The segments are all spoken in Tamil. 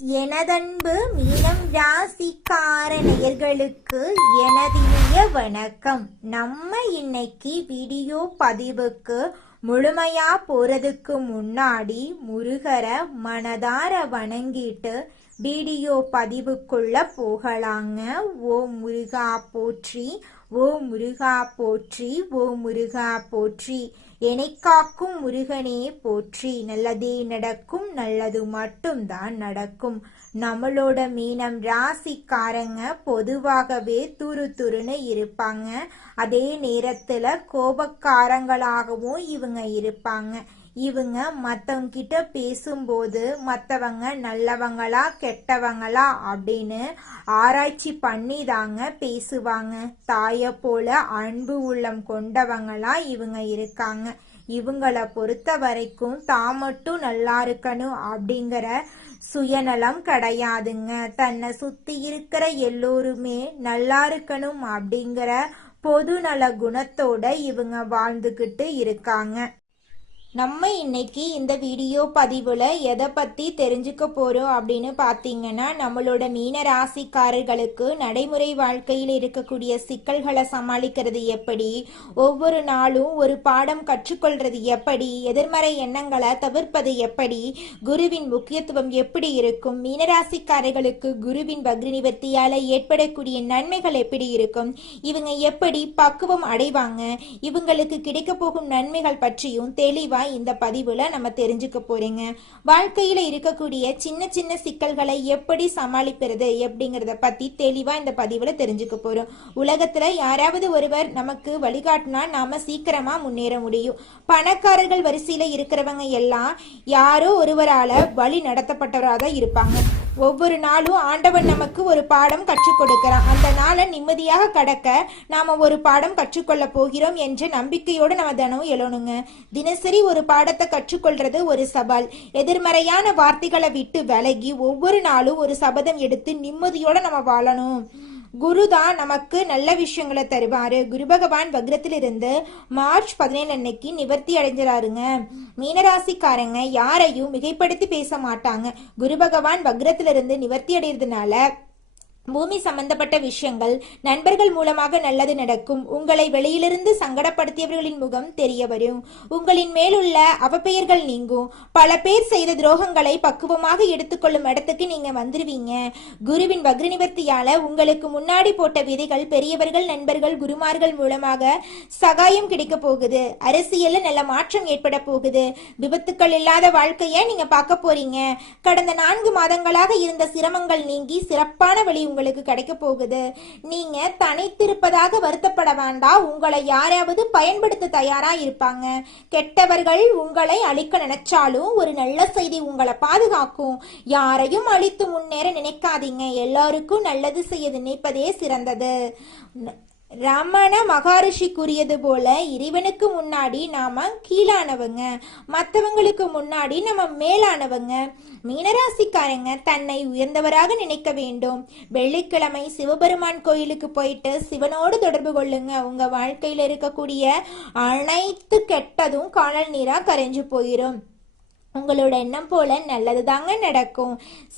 எனதன்பு மீனம் ராசிக்கார நேயர்களுக்கு எனதினிய வணக்கம். நம்ம இன்னைக்கு வீடியோ பதிவுக்கு முழுமையா போறதுக்கு முன்னாடி முருகரை மனதார வணங்கிட்டு வீடியோ பதிவுக்குள்ள போகலாங்க. ஓ முருகா போற்றி, ஓ முருகா போற்றி, ஓ முருகா போற்றி. என்னை காக்கும் முருகனே போற்றி. நல்லதே நடக்கும், நல்லது மட்டும்தான் நடக்கும். நம்மளோட மீனம் ராசிக்காரங்க பொதுவாகவே துருன்னு இருப்பாங்க. அதே நேரத்துல கோபக்காரங்களாகவும் இவங்க இருப்பாங்க. இவங்க மற்றவங்க கிட்ட பேசும்போது மற்றவங்க நல்லவங்களா கெட்டவங்களா அப்படின்னு ஆராய்ச்சி பண்ணி தாங்க பேசுவாங்க. தாயை போல அன்பு உள்ளம் கொண்டவங்களா இவங்க இருக்காங்க. இவங்கள பொறுத்த வரைக்கும் தான் மட்டும் நல்லா இருக்கணும் அப்படிங்கிற சுயநலம் கிடையாதுங்க. தன்னை சுத்தி இருக்கிற எல்லோருமே நல்லா இருக்கணும் அப்படிங்கிற பொதுநல குணத்தோட இவங்க வாழ்ந்துகிட்டு இருக்காங்க. நம்ம இன்னைக்கு இந்த வீடியோ பதிவில் எதை பற்றி தெரிஞ்சுக்க போகிறோம் அப்படின்னு பார்த்தீங்கன்னா, நம்மளோட மீன ராசிக்காரர்களுக்கு நடைமுறை வாழ்க்கையில் இருக்கக்கூடிய சிக்கல்களை சமாளிக்கிறது எப்படி, ஒவ்வொரு நாளும் ஒரு பாடம் கற்றுக்கொள்றது எப்படி, எதிர்மறை எண்ணங்களை தவிர்ப்பது எப்படி, குருவின் முக்கியத்துவம் எப்படி இருக்கும், மீனராசிக்காரர்களுக்கு குருவின் வக்ர நிவர்த்தியால் ஏற்படக்கூடிய நன்மைகள் எப்படி இருக்கும், இவங்க எப்படி பக்குவம் அடைவாங்க, இவங்களுக்கு கிடைக்க போகும் நன்மைகள் பற்றியும் தெளிவாக இந்த பதிவுல நம்ம தெரிஞ்சுக்க போறீங்க. வாழ்க்கையில இருக்கக்கூடிய சின்ன சின்ன சிக்கல்களை எப்படி சமாளிக்கிறது அப்படிங்கறத பத்தி தெளிவா இந்த பதிவுல தெரிஞ்சுக்க போறோம். உலகத்துல யாராவது ஒருவர் நமக்கு வழிகாட்டினா நாம சீக்கிரமா முன்னேற முடியும். பணக்காரர்கள் வரிசையில இருக்கிறவங்க எல்லாம் யாரோ ஒருவரால வழி நடத்தப்பட்டவராக தான் இருப்பாங்க. ஒவ்வொரு நாளும் ஆண்டவன் நமக்கு ஒரு பாடம் கற்றுக் கொடுக்கிறான். அந்த நாளை நிம்மதியாக கடக்க நாம ஒரு பாடம் கற்றுக்கொள்ள போகிறோம் என்ற நம்பிக்கையோடு நம்ம தினமும் எழணுங்க. தினசரி ஒரு பாடத்தை கற்றுக்கொள்றது ஒரு சவால். எதிர்மறையான வார்த்தைகளை விட்டு விலகி ஒவ்வொரு நாளும் ஒரு சபதம் எடுத்து நிம்மதியோட நம்ம வாழணும். குரு தான் நமக்கு நல்ல விஷயங்களை தருவாரு. குரு பகவான் வக்ரத்திலிருந்து மார்ச் 17 அன்னைக்கு நிவர்த்தி அடைஞ்சிறாருங்க. மீனராசிக்காரங்க யாரையும் மிகைப்படுத்தி பேச மாட்டாங்க. குரு பகவான் வக்ரத்திலிருந்து நிவர்த்தி அடைகிறதுனால பூமி சம்பந்தப்பட்ட விஷயங்கள் நண்பர்கள் மூலமாக நல்லது நடக்கும். உங்களை வெளியிலிருந்து சங்கடப்படுத்தியவர்களின் முகம் தெரிய வரும். உங்களின் மேலுள்ள அவப்பெயர்கள் நீங்கும். பல பேர் செய்த துரோகங்களை பக்குவமாக எடுத்துக்கொள்ளும் இடத்துக்கு நீங்க வந்துருவீங்க. குருவின் வக்ர நிவர்த்தியால உங்களுக்கு முன்னாடி போட்ட விதைகள் பெரியவர்கள் நண்பர்கள் குருமார்கள் மூலமாக சகாயம் கிடைக்க போகுது. அரசியல்ல நல்ல மாற்றம் ஏற்பட போகுது. விபத்துக்கள் இல்லாத வாழ்க்கைய நீங்க பார்க்க போறீங்க. கடந்த 4 மாதங்களாக இருந்த சிரமங்கள் நீங்கி சிறப்பான வழி உங்களுக்கு கிடைக்க போகுது. நீங்க தனித்திருப்பதாக வருத்தப்பட வேண்டாம். உங்களை யாராவது பயன்படுத்த தயாரா இருப்பாங்க. கெட்டவர்கள் உங்களை அழிக்க நினைச்சாலும் ஒரு நல்ல செய்தி உங்களை பாதுகாக்கும். யாரையும் அழித்து முன்னேற நினைக்காதீங்க. எல்லாருக்கும் நல்லது செய்ய நினைப்பதே சிறந்தது. ரமண மகரிஷி கூறியது போல இறைவனுக்கு முன்னாடி நாம கீழானவங்க, மற்றவங்களுக்கு முன்னாடி நம்ம மேலானவங்க. மீனராசிக்காரங்க தன்னை உயர்ந்தவராக நினைக்க வேண்டும். வெள்ளிக்கிழமை சிவபெருமான் கோயிலுக்கு போயிட்டு சிவனோடு தொடர்பு கொள்ளுங்க. உங்க வாழ்க்கையில இருக்கக்கூடிய அனைத்து கெட்டதும் காணல் நீரா கரைஞ்சு போயிரும். உங்களோட எண்ணம் போல நல்லது தாங்க நடக்கும்.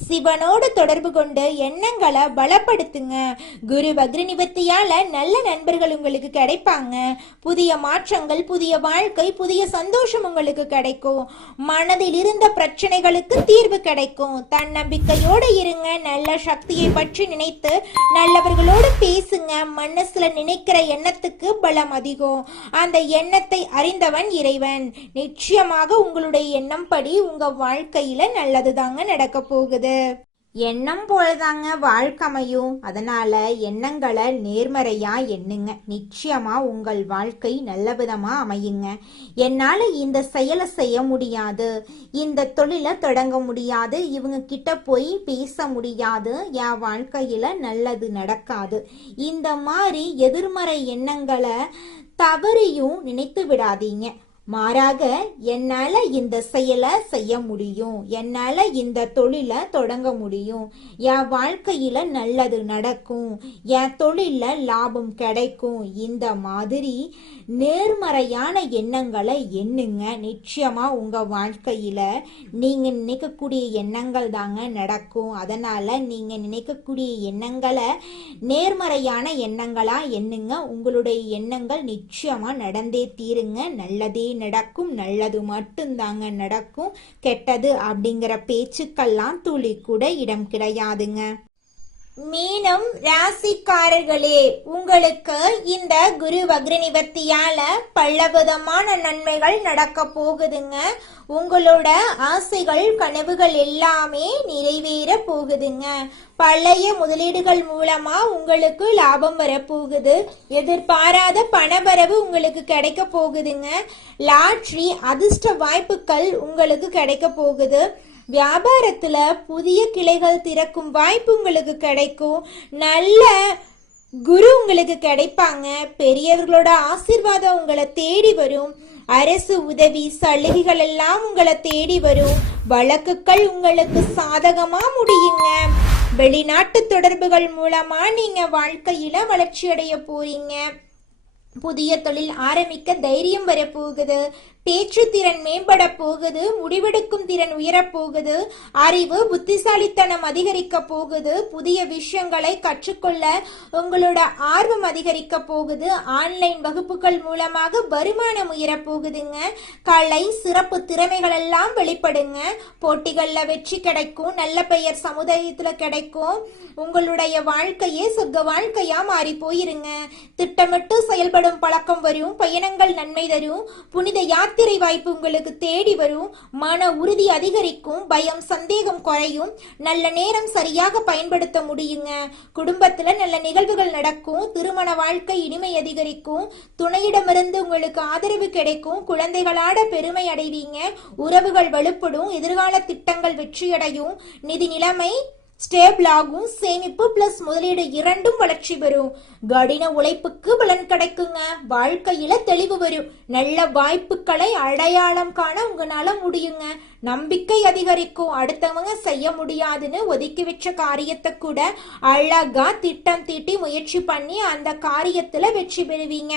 சிவனோடு தொடர்பு கொண்டு எண்ணங்களை பலப்படுத்துங்க. குரு வக்ர நிவர்த்தியால நல்ல நண்பர்கள் உங்களுக்கு கிடைப்பாங்க. புதிய மாற்றங்கள், புதிய வாழ்க்கை, புதிய சந்தோஷம் உங்களுக்கு கிடைக்கும். மனதில் இருந்த பிரச்சனைகளுக்கு தீர்வு கிடைக்கும். தன்னம்பிக்கையோடு இருங்க. நல்ல சக்தியை பற்றி நினைத்து நல்லவர்களோடு பேசுங்க. மனசுல நினைக்கிற எண்ணத்துக்கு பலம் அதிகம். அந்த எண்ணத்தை அறிந்தவன் இறைவன். நிச்சயமாக உங்களுடைய எண்ணம் படி உங்க வாழ்க்கையில நல்லது தாங்க நடக்க போகுது. எண்ணம் போலதாங்க வாழ்க்கை அமையும். அதனால எண்ணங்களை நேர்மறையா எண்ணுங்க. நிச்சயமா உங்கள் வாழ்க்கை நல்ல விதமா அமையுங்க. என்னால இந்த செயலை செய்ய முடியாது, இந்த தொழிலை தொடங்க முடியாது, இவங்க கிட்ட போய் பேச முடியாது, என் வாழ்க்கையில நல்லது நடக்காது, இந்த மாதிரி எதிர்மறை எண்ணங்களை தவறியும் நினைத்து விடாதீங்க. மாறாக என்னால இந்த செயலை செய்ய முடியும், என்னால இந்த தொழிலை தொடங்க முடியும், என் வாழ்க்கையில நல்லது நடக்கும், என் தொழில லாபம் கிடைக்கும். இந்த மாதிரி நேர்மறையான எண்ணங்களை எண்ணுங்க. நிச்சயமா உங்க வாழ்க்கையில நீங்க நினைக்கக்கூடிய எண்ணங்கள் தாங்க நடக்கும். அதனால நீங்க நினைக்கக்கூடிய எண்ணங்களை நேர்மறையான எண்ணங்களா எண்ணுங்க. உங்களுடைய எண்ணங்கள் நிச்சயமா நடந்தே தீருங்க. நல்லதே நடக்கும், நல்லது மட்டும்தாங்க நடக்கும். கெட்டது அப்படிங்கிற பேச்சுக்கெல்லாம் துளி கூட இடம் கிடையாதுங்க. மீனம் ராசிக்காரர்களே, உங்களுக்கு இந்த குரு வக்ர நிவர்த்தியால பலவிதமான நன்மைகள் நடக்க போகுதுங்க. உங்களோட ஆசைகள் கனவுகள் எல்லாமே நிறைவேற போகுதுங்க. பழைய முதலீடுகள் மூலமா உங்களுக்கு லாபம் வரப்போகுது. எதிர்பாராத பணவரவு உங்களுக்கு கிடைக்க போகுதுங்க. லாட்ரி அதிர்ஷ்ட வாய்ப்புகள் உங்களுக்கு கிடைக்க போகுது. வியாபாரத்துல புதிய கிளைகள் திறக்கும் வாய்ப்பு உங்களுக்கு கிடைக்கும். நல்ல குரு உங்களுக்கு கிடைப்பாங்க. பெரியவர்களோட ஆசீர்வாதம் உங்களை தேடி வரும். அரசு உதவி சலுகைகள் எல்லாம் உங்களை தேடி வரும். வழக்குகள் உங்களுக்கு சாதகமா முடியுங்க. வெளிநாட்டு தொடர்புகள் மூலமா நீங்க வாழ்க்கையில வளர்ச்சி அடைய போறீங்க. புதிய தொழில் ஆரம்பிக்க தைரியம் வரப்போகுது. பேச்சு திறன் மேம்பட போகுது. முடிவெடுக்கும் திறன் உயரப் போகுது. அறிவு புத்திசாலித்தனம் அதிகரிக்க போகுது. புதிய விஷயங்களை கற்றுக்கொள்ள உங்களோட ஆர்வம் அதிகரிக்க போகுது. ஆன்லைன் வகுப்புகள் மூலமாக வருமானம் உயரப் போகுதுங்க. கலை சிறப்பு திறமைகள் எல்லாம் வெளிப்படுங்க. போட்டிகள்ல வெற்றி கிடைக்கும். நல்ல பெயர் சமுதாயத்துல கிடைக்கும். உங்களுடைய வாழ்க்கையே சொர்க்க வாழ்க்கையா மாறி போயிருங்க. திட்டமிட்டு செயல்படும் பழக்கம் வரும். பயணங்கள் நன்மை தரும். புனித யாத்திரை வாய்ப்பு உங்களுக்கு தேடி வரும். மன உறுதி அதிகரிக்கும். பயம் சந்தேகம் குறையும். நல்ல நேரம் சரியாக பயன்படுத்த முடியுங்க. குடும்பத்துல நல்ல நிகழ்வுகள் நடக்கும். திருமண வாழ்க்கை இனிமை அதிகரிக்கும். துணையிடமிருந்து உங்களுக்கு ஆதரவு கிடைக்கும். குழந்தைகளோட பெருமை அடைவீங்க. உறவுகள் வலுப்படும். எதிர்கால திட்டங்கள் வெற்றியடையும். நிதி நிலைமை ஸ்டேபிள் ஆகும். சேமிப்பு பிளஸ் முதலீடு இரண்டும் வளர்ச்சி பெறும். கடின உழைப்புக்கு பலன் கிடைக்குங்க. வாழ்க்கையில தெளிவு வரும். நல்ல வாய்ப்புகளை அடையாளம் காண உங்களால முடியுங்க. நம்பிக்கை அதிகரிக்கும். அடுத்தவங்க செய்ய முடியாதுன்னு ஒதுக்கி வச்ச காரியத்தை கூட அழகா திட்டம் தீட்டி முயற்சி பண்ணி அந்த காரியத்துல வெற்றி பெறுவீங்க.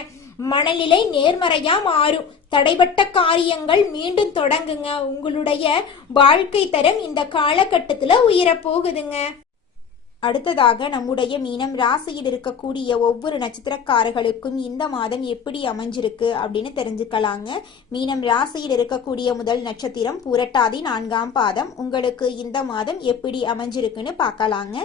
மனநிலை நேர்மறையா மாறும். தடைபட்ட காரியங்கள் மீண்டும் தொடங்குங்க. உங்களுடைய வாழ்க்கை தரம் இந்த காலகட்டத்துல உயரப் போகுதுங்க. அடுத்ததாக நம்முடைய மீனம் ராசியில் இருக்கக்கூடிய ஒவ்வொரு நட்சத்திரக்காரர்களுக்கும் இந்த மாதம் எப்படி அமைஞ்சிருக்கு அப்படின்னு தெரிஞ்சுக்கலாங்க. மீனம் ராசியில் இருக்கக்கூடிய முதல் நட்சத்திரம் பூரட்டாதி 4ஆம் பாதம். உங்களுக்கு இந்த மாதம் எப்படி அமைஞ்சிருக்குன்னு பார்க்கலாங்க.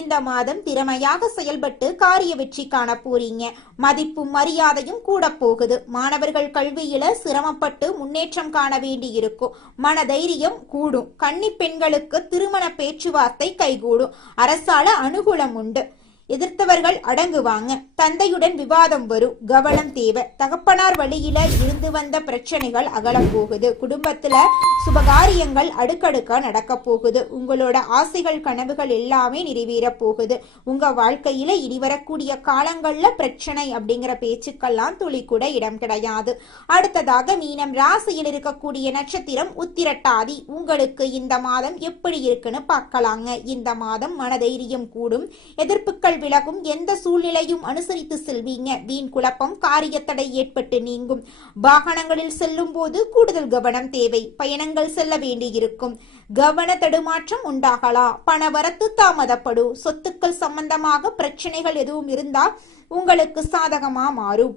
இந்த மாதம் திறமையாக செயல்பட்டு காரிய வெற்றி காண போறீங்க. மதிப்பும் மரியாதையும் கூட போகுது. மாணவர்கள் கல்வியில சிரமப்பட்டு முன்னேற்றம் காண வேண்டி இருக்கும். மனதைரியம் கூடும். கன்னி பெண்களுக்கு திருமண பேச்சுவார்த்தை கைகூடும். அரசால் அனுகூலம் உண்டு. எதிர்த்தவர்கள் அடங்குவாங்க. தந்தையுடன் விவாதம் வரும். கவனம் தேவை. தகப்பனார் வழியில இருந்து வந்த பிரச்சனைகள் அகலம் போகுது. குடும்பத்துல சுபகாரியங்கள் அடுக்கடுக்கா நடக்க போகுது. உங்களோட ஆசைகள் கனவுகள் எல்லாமே நிறைவேற போகுது. உங்க வாழ்க்கையில இனி வரக்கூடிய காலங்கள்ல பிரச்சனை அப்படிங்கிற பேச்சுக்கெல்லாம் துளி கூட இடம் கிடையாது. அடுத்ததாக மீனம் ராசியில் இருக்கக்கூடிய நட்சத்திரம் உத்திரட்டாதி. உங்களுக்கு இந்த மாதம் எப்படி இருக்குன்னு பார்க்கலாங்க. இந்த மாதம் மனதைரியம் கூடும். எதிர்ப்புகள் விலகும். எந்த சூழ்நிலையும் அனுசரித்து செல்வீங்க. வீண் குழப்பம் காரியத்தடை ஏற்பட்டு நீங்கும். வாகனங்களில் செல்லும் போது கூடுதல் கவனம் தேவை. பயணங்கள் செல்ல வேண்டியிருக்கும். கவன தடுமாற்றம் உண்டாகலாம். பணவரத்து தாமதப்படும். சொத்துக்கள் சம்பந்தமாக பிரச்சனைகள் எதுவும் இருந்தால் உங்களுக்கு சாதகமா மாறும்.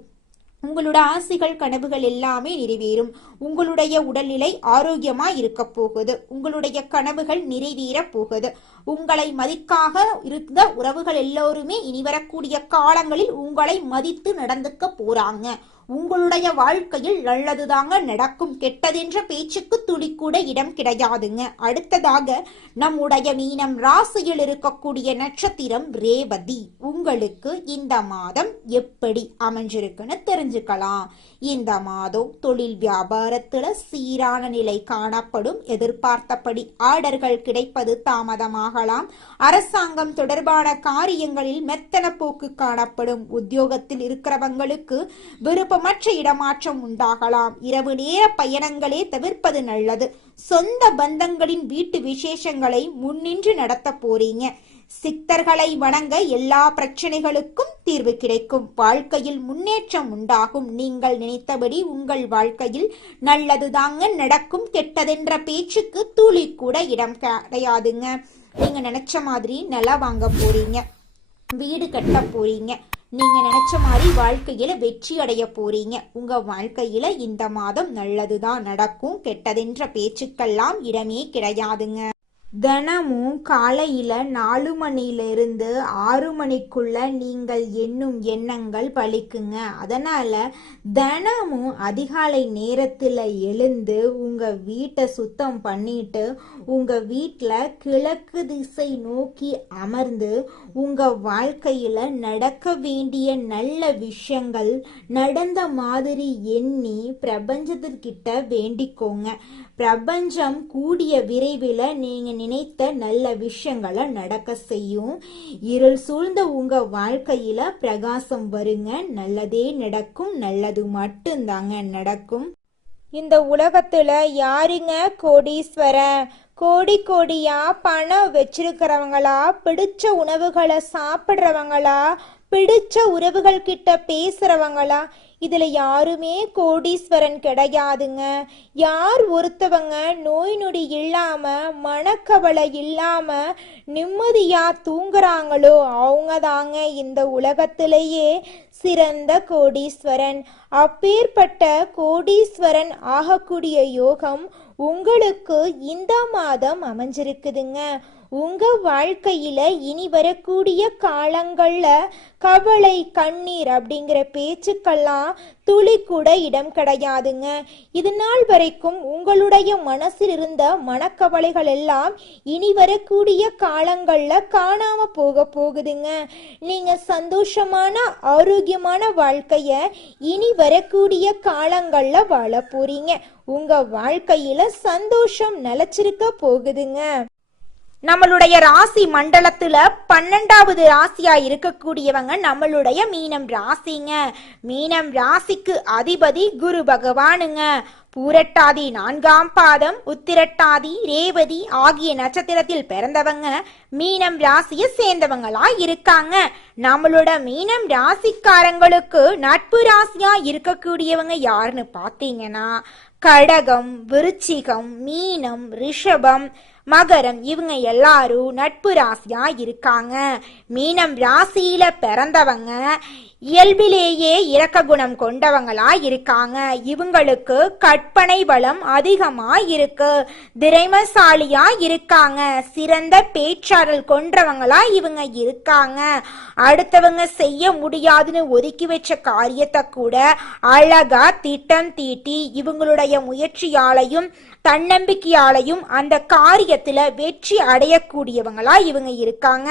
உங்களோட ஆசைகள் கனவுகள் எல்லாமே நிறைவேறும். உங்களுடைய உடல்நிலை ஆரோக்கியமா இருக்க போகுது. உங்களுடைய கனவுகள் நிறைவேற போகுது. உங்களை மதிக்காக இருந்த உறவுகள் எல்லோருமே இனி வரக்கூடிய காலங்களில் உங்களை மதித்து நடந்துக்க போறாங்க. உங்களுடைய வாழ்க்கையில் நல்லதுதாங்க நடக்கும். கெட்டதென்ற பேச்சுக்கு துளி கூட இடம் கிடையாதுங்க. அடுத்ததாக நம்முடைய மீனம் ராசியில் இருக்கக்கூடிய நட்சத்திரம் ரேவதி. உங்களுக்கு இந்த மாதம் எப்படி அமைஞ்சிருக்குன்னு தெரிஞ்சுக்கலாம். இந்த மாதம் தொழில் வியாபாரத்துல சீரான நிலை காணப்படும். எதிர்பார்த்தபடி ஆர்டர்கள் கிடைப்பது தாமதமாகலாம். அரசாங்கம் தொடர்பான காரியங்களில் மெத்தன போக்கு காணப்படும். உத்தியோகத்தில் இருக்கிறவங்களுக்கு விருப்ப விருப்பமற்ற இடமாற்றம் உண்டாகலாம். இரவு நேர பயணங்களே தவிர்ப்பது நல்லது. சொந்த பந்தங்களின் வீட்டு விசேஷங்களை முன்னின்று நடத்த போறீங்க. சித்தர்களை வணங்க எல்லா பிரச்சனைகளுக்கும் தீர்வு கிடைக்கும். வாழ்க்கையில் முன்னேற்றம் உண்டாகும். நீங்கள் நினைத்தபடி உங்கள் வாழ்க்கையில் நல்லதுதாங்க நடக்கும். கெட்டதென்ற பேச்சுக்கு துளி கூட இடம் கிடையாதுங்க. நீங்க நினைச்ச மாதிரி நிலம் வாங்க போறீங்க, வீடு கட்ட போறீங்க, நீங்க நினைச்ச மாதிரி வாழ்க்கையில வெற்றி அடைய போறீங்க. உங்க வாழ்க்கையில இந்த மாதம் நல்லதுதான் நடக்கும். கெட்டதென்ற பேச்சுக்கெல்லாம் இடமே கிடையாதுங்க. தினமும் காலையில 4 மணியிலிருந்து 6 மணிக்குள்ள நீங்கள் எண்ணும் எண்ணங்கள் பலிக்குங்க. அதனால தினமும் அதிகாலை நேரத்துல எழுந்து உங்க வீட்டை சுத்தம் பண்ணிட்டு உங்க வீட்டுல கிழக்கு திசை நோக்கி அமர்ந்து உங்க வாழ்க்கையில நடக்க வேண்டிய நல்ல விஷயங்கள் நடந்த மாதிரி எண்ணி பிரபஞ்சத்திற்கிட்ட வேண்டிக்கோங்க. பிரபஞ்சம் கூடிய விரைவில் நீங்க நினைத்த நல்ல விஷயங்களை நடக்க செய்யும். இருள் சூழ்ந்த உங்க வாழ்க்கையில பிரகாசம் வருங்க. நல்லதே நடக்கும். நல்லது மட்டும்தாங்க நடக்கும். இந்த உலகத்துல யாருங்க கோடீஸ்வரன்? கோடி கோடியா பணம் வச்சிருக்கிறவங்களா, பிடிச்ச உணவுகளை சாப்பிடுறவங்களா, பிடிச்ச உறவுகள் கிட்ட பேசுறவங்களா? இதுல யாருமே கோடீஸ்வரன் கிடையாதுங்க. யார் ஒருத்தவங்க நோய் நொடி இல்லாம மனக்கவலை இல்லாம நிம்மதியா தூங்குறாங்களோ அவங்க தாங்க இந்த உலகத்திலேயே சிறந்த கோடீஸ்வரன். அப்பேற்பட்ட கோடீஸ்வரன் ஆகக்கூடிய யோகம் உங்களுக்கு இந்த மாதம் அமைஞ்சிருக்குதுங்க. உங்க வாழ்க்கையில இனி வரக்கூடிய காலங்கள்ல கவலை கண்ணீர் அப்படிங்கிற பேச்சுக்கெல்லாம் துளி கூட இடம் கிடையாதுங்க. இது நாள் வரைக்கும் உங்களுடைய மனசில் இருந்த மனக்கவலைகள் எல்லாம் இனி வரக்கூடிய காலங்கள்ல காணாம போகுதுங்க. நீங்க சந்தோஷமான ஆரோக்கியமான வாழ்க்கைய இனி வரக்கூடிய காலங்கள்ல வாழ போறீங்க. உங்க வாழ்க்கையில சந்தோஷம் நிலைச்சிருக்க போகுதுங்க. நம்மளுடைய ராசி மண்டலத்துல 12வது ராசியா இருக்கக்கூடியவங்க நம்மளுடைய மீனம் ராசிங்க. மீனம் ராசிக்கு அதிபதி குரு பகவானுங்க. பூரட்டாதி 4ஆம் பாதம், உத்திரட்டாதி, ரேவதி ஆகிய நட்சத்திரத்தில் பிறந்தவங்க மீனம் ராசியை சேர்ந்தவங்களா இருக்காங்க. நம்மளோட மீனம் ராசிக்காரங்களுக்கு நட்பு ராசியா இருக்கக்கூடியவங்க யாருன்னு பாத்தீங்கன்னா கடகம், விருச்சிகம், மீனம், ரிஷபம், மகரம் இவங்க எல்லாரும் நட்பு ராசியா இருக்காங்க. மீனம் ராசியில பிறந்தவங்க இயல்பிலேயே இரக்க குணம் கொண்டவங்களா இருக்காங்க. இவங்களுக்கு கற்பனை வளம் அதிகமா இருக்கு. திறமைசாலியா இருக்காங்க. சிறந்த பேச்சாற்றல் கொண்டவங்களா இவங்க இருக்காங்க. அடுத்தவங்க செய்ய முடியாதுன்னு ஒதுக்கி வச்ச காரியத்தை கூட அழகா திட்டம் தீட்டி இவங்களுடைய முயற்சியாலையும் தன்னம்பிக்கையாலையும் அந்த காரியத்துல வெற்றி அடையக்கூடியவங்களா இவங்க இருக்காங்க.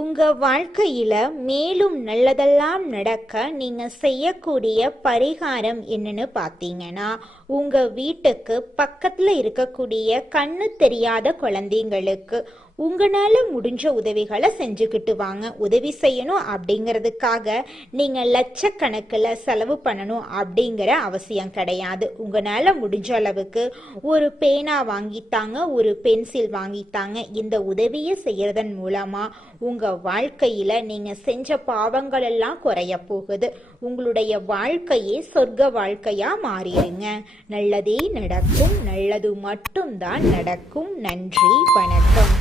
உங்க வாழ்க்கையில மேலும் நல்லதெல்லாம் நடக்க நீங்க செய்யக்கூடிய பரிகாரம் என்னன்னு பாத்தீங்கன்னா, உங்க வீட்டுக்கு பக்கத்துல இருக்கக்கூடிய கண்ணு தெரியாத குழந்தைங்களுக்கு உங்களால முடிஞ்ச உதவிகளை செஞ்சுக்கிட்டு வாங்க. உதவி செய்யணும் அப்படிங்கிறதுக்காக நீங்க லட்சக்கணக்கில் செலவு பண்ணணும் அப்படிங்கிற அவசியம் கிடையாது. உங்களால முடிஞ்ச அளவுக்கு ஒரு பேனா வாங்கித்தாங்க, ஒரு பென்சில் வாங்கித்தாங்க. இந்த உதவியை செய்யறதன் மூலமா உங்க வாழ்க்கையில நீங்க செஞ்ச பாவங்கள் எல்லாம் குறைய போகுது. உங்களுடைய வாழ்க்கையே சொர்க்க வாழ்க்கையா மாறிடுங்க. நல்லதே நடக்கும். நல்லது மட்டும்தான் நடக்கும். நன்றி, வணக்கம்.